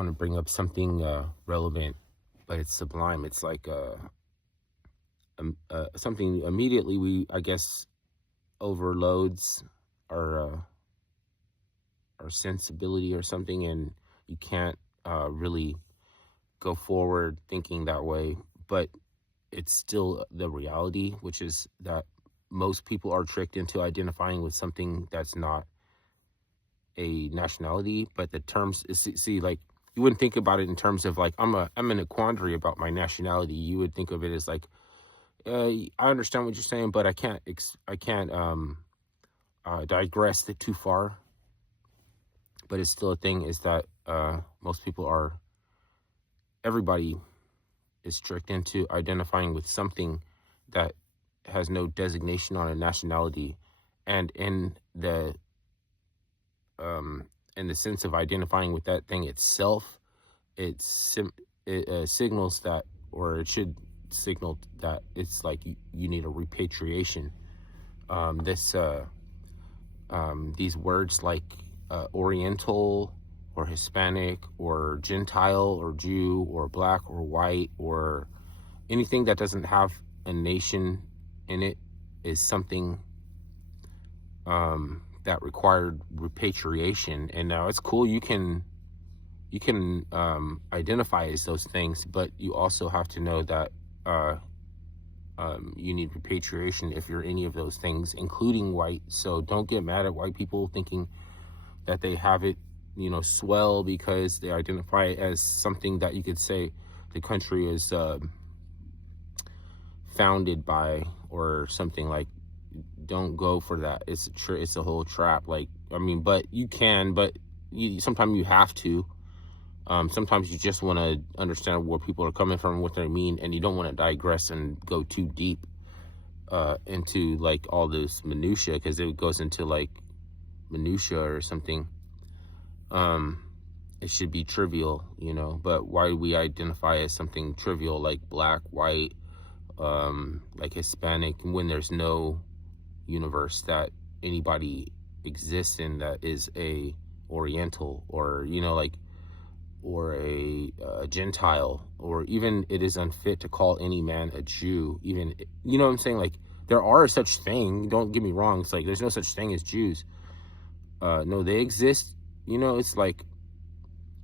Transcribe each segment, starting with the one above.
want to bring up something relevant, but it's sublime. It's like something immediately I guess, overloads our uh, our sensibility or something, and you can't really go forward thinking that way. But it's still the reality, which is that most people are tricked into identifying with something that's not a nationality. But the terms, see, like, you wouldn't think about it in terms of like I'm in a quandary about my nationality. You would think of it as like, I understand what you're saying, but I can't digress it too far. But it's still a thing, is that most people are, everybody is tricked into identifying with something that has no designation on a nationality. And in the sense of identifying with that thing itself, it signals that, or it should signal that it's like you need a repatriation. These words like Oriental or Hispanic or Gentile or Jew or black or white or anything that doesn't have a nation in it is something that required repatriation. And now it's cool, you can identify as those things, but you also have to know that you need repatriation if you're any of those things, including white. So don't get mad at white people thinking that they have it, swell because they identify it as something that you could say the country is founded by or something. Like, don't go for that. It's a whole trap. Like, I mean, but you can, but sometimes you have to. Sometimes you just want to understand where people are coming from, what they mean, and you don't want to digress and go too deep into like all this minutia, because it goes into like minutia or something. It should be trivial, but why do we identify as something trivial like black, white, like Hispanic, when there's no universe that anybody exists in that is a Oriental, or like, or a Gentile, or even it is unfit to call any man a Jew, even, what I'm saying? Like, there are such thing, don't get me wrong, it's like there's no such thing as Jews. No, they exist, it's like,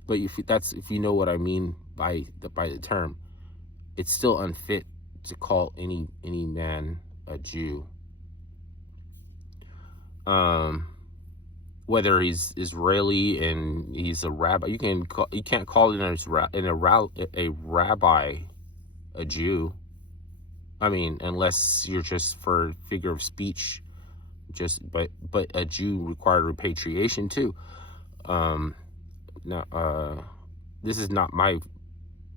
but if you know what I mean by the term, it's still unfit to call any man a Jew. Whether he's Israeli and he's a rabbi, you can't call it a rabbi a Jew. I mean, unless you're just for figure of speech, but a Jew required repatriation too. Now, this is not my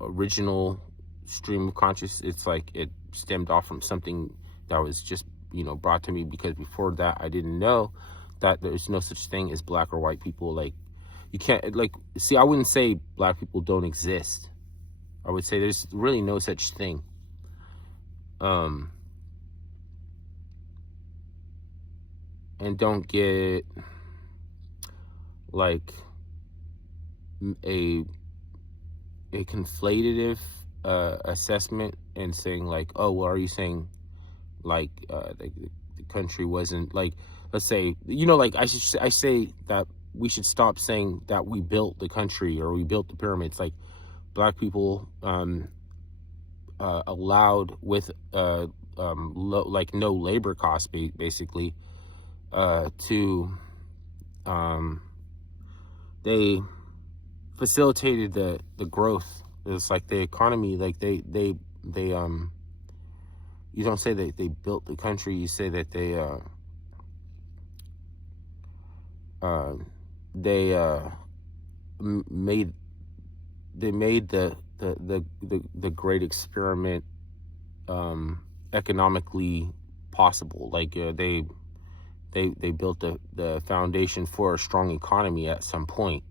original stream of conscious. It's like it stemmed off from something that was just brought to me, because before that I didn't know that there's no such thing as black or white people. Like, you can't, like, see, I wouldn't say black people don't exist. I would say there's really no such thing. And don't get like a conflative assessment and saying like, oh, well, are you saying like the country wasn't, like, let's say, like, I say that we should stop saying that we built the country or we built the pyramids. Like, black people allowed with like no labor costs, basically, to they facilitated the growth. It's like the economy, like they you don't say that they built the country, you say that they made the great experiment economically possible. Like, they built the foundation for a strong economy at some point,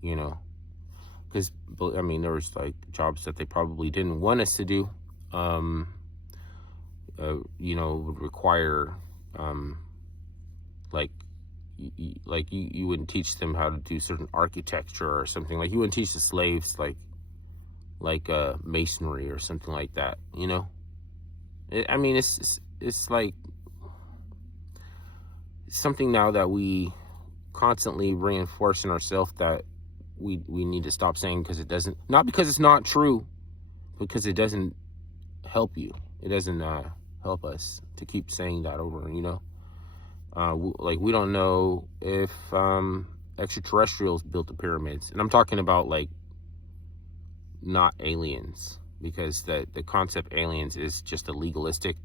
because I mean, there was like jobs that they probably didn't want us to do, would require like you wouldn't teach them how to do certain architecture or something. Like you wouldn't teach the slaves like masonry or something like that, you know. I mean, it's like something now that we constantly reinforce in ourselves that we need to stop saying, because it doesn't, not because it's not true, because it doesn't help you. It doesn't help us to keep saying that over, you know. Like we don't know if extraterrestrials built the pyramids, and I'm talking about like not aliens, because the concept aliens is just a legalistic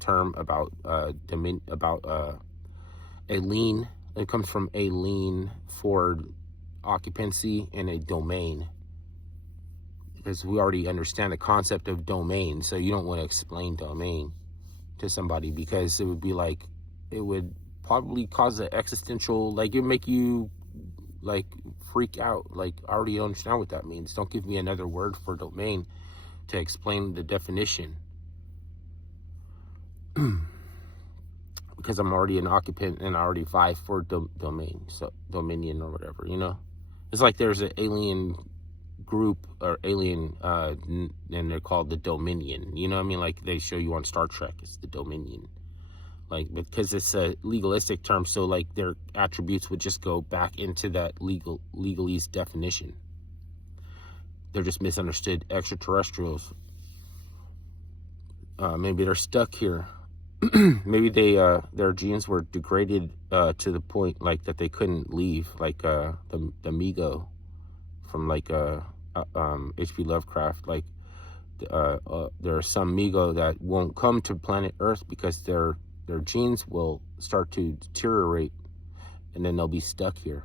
term about alien. It comes from alien, for occupancy, and a domain, because we already understand the concept of domain. So you don't want to explain domain to somebody, because it would be like, it would probably cause an existential, like it would make you like freak out. Like, I already understand what that means. Don't give me another word for domain to explain the definition. Because I'm already an occupant and I already vie for domain, so dominion or whatever, you know. It's like there's an alien group or alien, and they're called the Dominion. You know what I mean? Like they show you on Star Trek, it's the Dominion. Like, because it's a legalistic term, so like their attributes would just go back into that legalese definition. They're just misunderstood extraterrestrials. Maybe they're stuck here. Maybe their genes were degraded to the point like that they couldn't leave, like the Migo from like H.P. Lovecraft. Like there are some Migo that won't come to planet Earth because their genes will start to deteriorate, and then they'll be stuck here.